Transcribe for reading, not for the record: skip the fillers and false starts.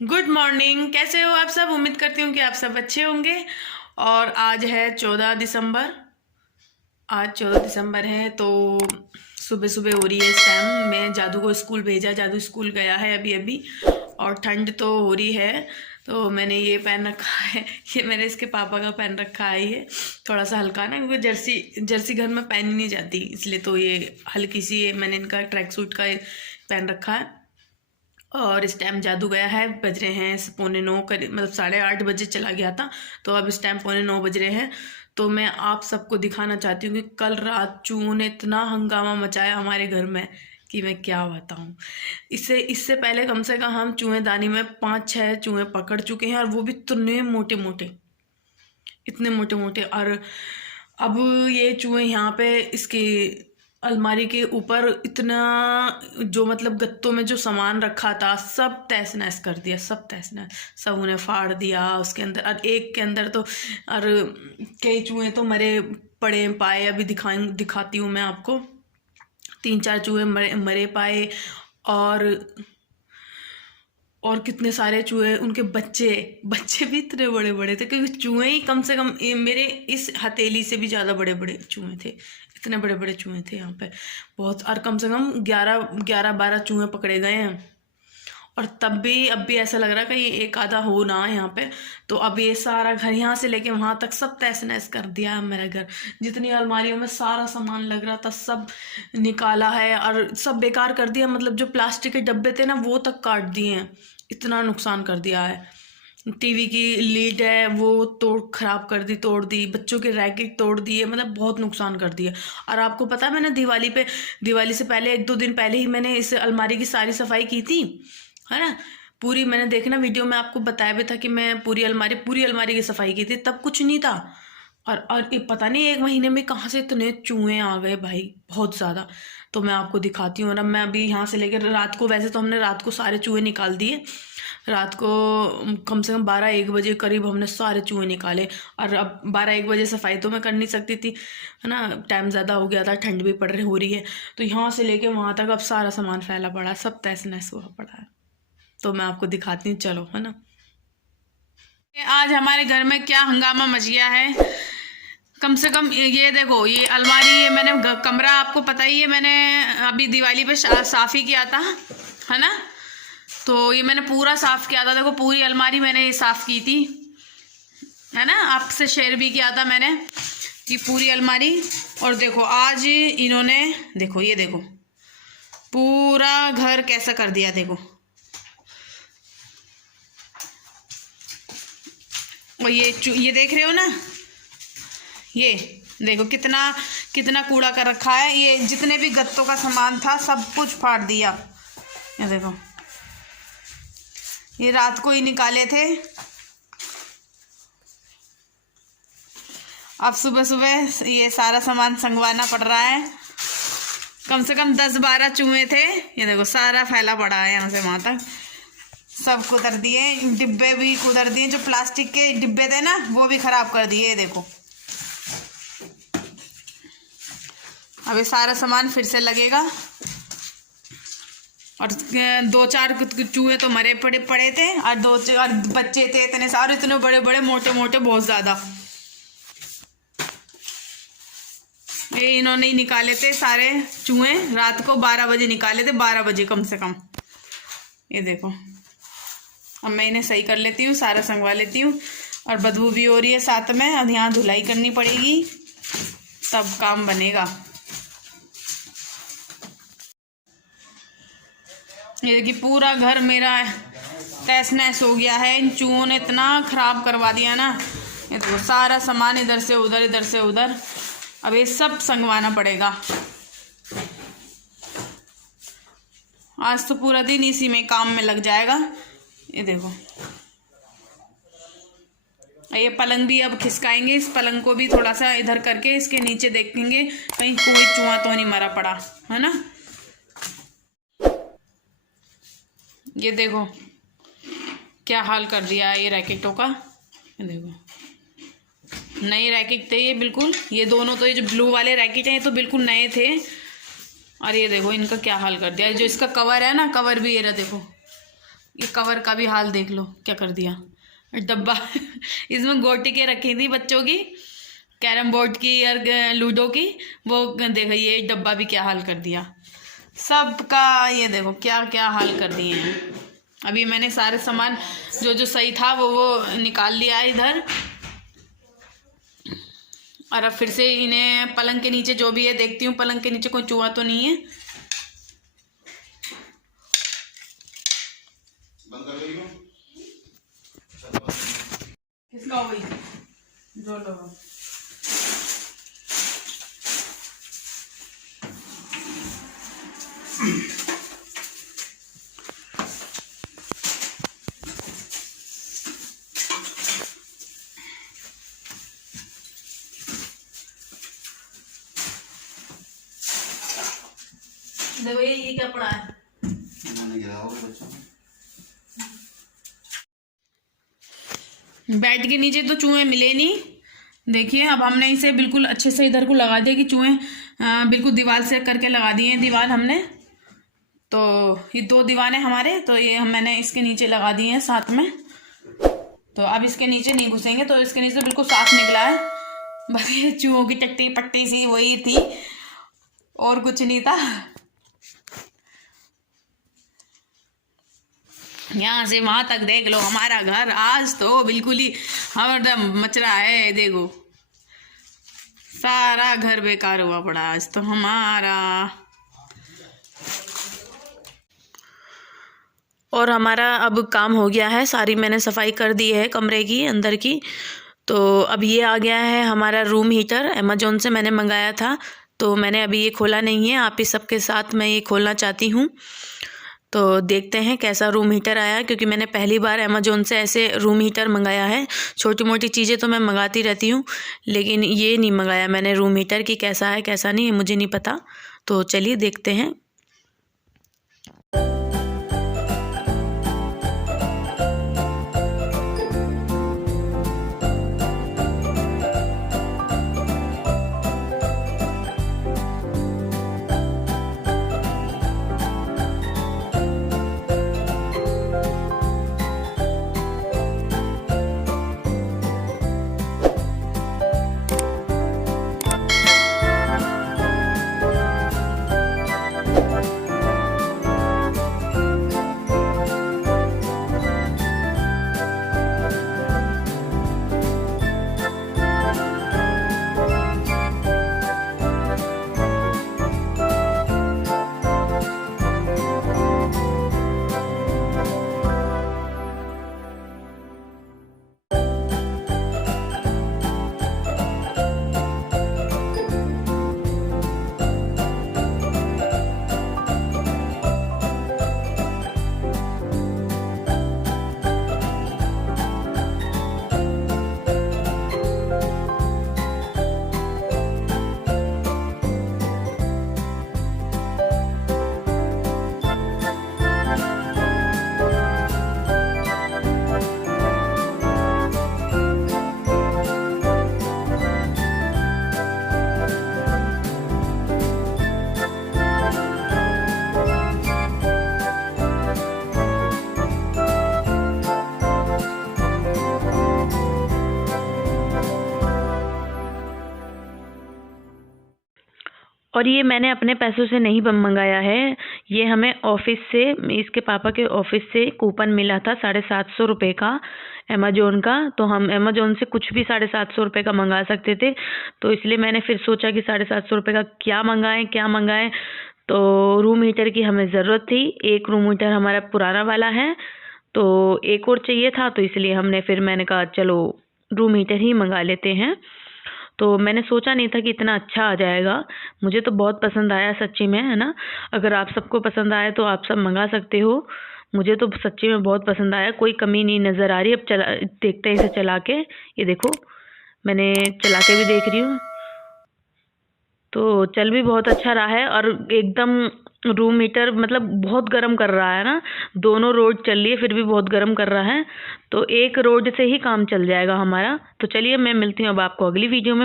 Good morning. कैसे हो आप सब? उम्मीद करती हूँ कि आप सब अच्छे होंगे। और आज है 14 दिसंबर। आज 14 दिसंबर है तो सुबह सुबह हो रही है। इस टाइम मैं जादू को स्कूल भेजा, जादू स्कूल गया है अभी अभी। और ठंड तो हो रही है तो मैंने ये पहन रखा है। ये मैंने इसके पापा का पहन रखा है। ये थोड़ा सा हल्का ना, क्योंकि जर्सी जर्सी घर में पहनी नहीं जाती, इसलिए तो ये हल्की सी मैंने इनका ट्रैक सूट का पहन रखा है। और इस टाइम जादू गया है, बज रहे हैं 9:15 करीब, मतलब 8:30 बजे चला गया था। तो अब इस टाइम 9:15 बज रहे हैं। तो मैं आप सबको दिखाना चाहती हूँ कि कल रात चूहों ने इतना हंगामा मचाया हमारे घर में कि मैं क्या बताऊँ। इससे इससे पहले कम से कम हम चूहेदानी में 5-6 चूहे पकड़ चुके हैं, और वो भी इतने मोटे मोटे, इतने मोटे मोटे। और अब ये चूहे यहाँ पे इसकी अलमारी के ऊपर इतना, जो मतलब गत्तों में जो सामान रखा था सब तहस नहस कर दिया, सब तहस नहस, सब उन्हें फाड़ दिया उसके अंदर। और एक के अंदर तो और कई चूहे तो मरे पड़े पाए। अभी दिखाती हूँ मैं आपको। 3-4 चूहे मरे मरे पाए। और कितने सारे चूहे, उनके बच्चे बच्चे भी इतने बड़े बड़े थे, क्योंकि चूहे ही कम से कम मेरे इस हथेली से भी ज़्यादा बड़े बड़े चूहे थे। इतने बड़े बड़े चूहे थे यहाँ पे बहुत। और कम से कम 11-12 चूहे पकड़े गए हैं। और तब भी अब भी ऐसा लग रहा है कि एक आधा हो ना यहाँ पे। तो अब ये सारा घर यहाँ से लेके वहाँ तक सब तहस नहस कर दिया है मेरा घर। जितनी अलमारियों में सारा सामान लग रहा था सब निकाला है, और सब बेकार कर दिया। मतलब जो प्लास्टिक के डब्बे थे ना वो तक काट दिए हैं। इतना नुकसान कर दिया है। टीवी की लीड है वो खराब कर दी, तोड़ दी। बच्चों के रैकेट तोड़ दिए, मतलब बहुत नुकसान कर दिया। और आपको पता है, मैंने दिवाली से पहले 1-2 दिन पहले ही मैंने इस अलमारी की सारी सफाई की थी, है ना। पूरी मैंने देखना वीडियो में आपको बताया भी था कि मैं पूरी अलमारी की सफाई की थी, तब कुछ नहीं था। और ये पता नहीं 1 महीने में कहाँ से इतने चूहे आ गए भाई, बहुत ज़्यादा। तो मैं आपको दिखाती हूँ। और अब मैं अभी यहाँ से लेकर रात को, वैसे तो हमने रात को सारे चूहे निकाल दिए। रात को कम से कम 12-1 बजे करीब हमने सारे चूहे निकाले। और अब 12-1 बजे सफाई तो मैं कर नहीं सकती थी, है ना, टाइम ज़्यादा हो गया था, ठंड भी हो रही है। तो यहाँ से लेके वहाँ तक अब सारा सामान फैला पड़ा है, सब तहस नहस हुआ पड़ा है। तो मैं आपको दिखाती हूँ, चलो, है ना। आज हमारे घर में क्या हंगामा मच गया है। कम से कम ये देखो, ये अलमारी, ये मैंने कमरा आपको पता ही है, मैंने अभी दिवाली पे साफ ही किया था, है ना। तो ये मैंने पूरा साफ किया था। देखो पूरी अलमारी मैंने ये साफ की थी, है ना। आपसे शेयर भी किया था मैंने कि पूरी अलमारी। और देखो आज इन्होंने, देखो ये देखो पूरा घर कैसा कर दिया, देखो। और ये देख रहे हो ना, ये देखो कितना कितना कूड़ा कर रखा है। ये जितने भी गत्तों का सामान था सब कुछ फाड़ दिया। ये देखो, ये रात को ही निकाले थे। अब सुबह सुबह ये सारा सामान संगवाना पड़ रहा है। कम से कम 10-12 चूहे थे। ये देखो सारा फैला पड़ा है, यहाँ से वहाँ तक सब कुतर दिए। डिब्बे भी कुतर दिए, जो प्लास्टिक के डिब्बे थे ना वो भी खराब कर दिए। देखो अब ये सारा सामान फिर से लगेगा। और 2-4 चूहे तो मरे पड़े थे, और और बच्चे थे इतने सारे, इतने बड़े बड़े मोटे मोटे, बहुत ज़्यादा। ये इन्होंने ही निकाले थे सारे चूहे, रात को 12 बजे निकाले थे, 12 बजे कम से कम। ये देखो, अब मैं इन्हें सही कर लेती हूँ, सारा संगवा लेती हूँ। और बदबू भी हो रही है साथ में, अब यहाँ धुलाई करनी पड़ेगी, तब काम बनेगा। ये देखिए पूरा घर मेरा तहस नहस हो गया है। इन चूहों ने इतना खराब करवा दिया ना। ये देखो सारा सामान इधर से उधर, इधर से उधर। अब ये सब संगवाना पड़ेगा। आज तो पूरा दिन इसी में काम में लग जाएगा। ये देखो, ये पलंग भी अब खिसकाएंगे। इस पलंग को भी थोड़ा सा इधर करके इसके नीचे देखेंगे कहीं कोई चूहा तो नहीं मरा पड़ा, है ना। ये देखो क्या हाल कर दिया है ये रैकेटों का। ये देखो नए रैकेट थे ये बिल्कुल। ये दोनों तो, ये जो ब्लू वाले रैकेट हैं ये तो बिल्कुल नए थे। और ये देखो इनका क्या हाल कर दिया। जो इसका कवर है ना, कवर भी ये रहा, देखो ये कवर का भी हाल देख लो क्या कर दिया। डब्बा इसमें गोटी के रखी थी बच्चों की, कैरम बोर्ड की और लूडो की, वो देखो ये डब्बा भी क्या हाल कर दिया सबका। ये देखो क्या क्या हाल कर दिए हैं। अभी मैंने सारे सामान जो जो सही था वो निकाल लिया है इधर, और अब फिर से इन्हें पलंग के नीचे जो भी है देखती हूँ, पलंग के नीचे कोई चूहा तो नहीं है। किसका हो गई जो लो देखो ये क्या पड़ा है। बेड के नीचे तो चूहे मिले नहीं। देखिए अब हमने इसे बिल्कुल अच्छे से इधर को लगा दिया कि चूहे बिल्कुल दीवार से करके लगा दिए हैं दीवार हमने। तो ये 2 दीवारें हमारे, तो ये मैंने इसके नीचे लगा दिए हैं साथ में। तो अब इसके नीचे नहीं घुसेंगे, तो इसके नीचे बिल्कुल साफ निकला है। बस ये चूहों की टट्टी पट्टी सी वही थी और कुछ नहीं था। यहाँ से वहां तक देख लो हमारा घर आज तो बिल्कुल ही हरदम मच रहा है। देखो सारा घर बेकार हुआ पड़ा आज तो हमारा। और हमारा अब काम हो गया है, सारी मैंने सफाई कर दी है कमरे की अंदर की। तो अब ये आ गया है हमारा रूम हीटर, अमेजोन से मैंने मंगाया था। तो मैंने अभी ये खोला नहीं है, आप ही सबके साथ मैं ये खोलना चाहती हूँ। तो देखते हैं कैसा रूम हीटर आया, क्योंकि मैंने पहली बार अमेजोन से ऐसे रूम हीटर मंगाया है। छोटी मोटी चीज़ें तो मैं मंगाती रहती हूँ, लेकिन ये नहीं मंगाया मैंने रूम हीटर की। कैसा है कैसा नहीं मुझे नहीं पता, तो चलिए देखते हैं। और ये मैंने अपने पैसों से नहीं मंगाया है, ये हमें ऑफिस से, इसके पापा के ऑफिस से कूपन मिला था 750 रुपये का अमेजोन का। तो हम अमेजोन से कुछ भी 750 रुपये का मंगा सकते थे। तो इसलिए मैंने फिर सोचा कि 750 रुपये का क्या मंगाएं। तो रूम हीटर की हमें ज़रूरत थी। एक रूम हीटर हमारा पुराना वाला है, तो एक और चाहिए था। तो इसलिए मैंने कहा चलो रूम हीटर ही मंगा लेते हैं। तो मैंने सोचा नहीं था कि इतना अच्छा आ जाएगा। मुझे तो बहुत पसंद आया सच्ची में, है ना। अगर आप सबको पसंद आए तो आप सब मंगा सकते हो। मुझे तो सच्ची में बहुत पसंद आया, कोई कमी नहीं नज़र आ रही। अब देखते हैं इसे चला के। ये देखो मैंने चला के भी देख रही हूँ, तो चल भी बहुत अच्छा रहा है। और एकदम रूम हीटर मतलब बहुत गर्म कर रहा है ना। दोनों रोड चल रही है फिर भी बहुत गर्म कर रहा है। तो एक रोड से ही काम चल जाएगा हमारा। तो चलिए मैं मिलती हूँ अब आपको अगली वीडियो में।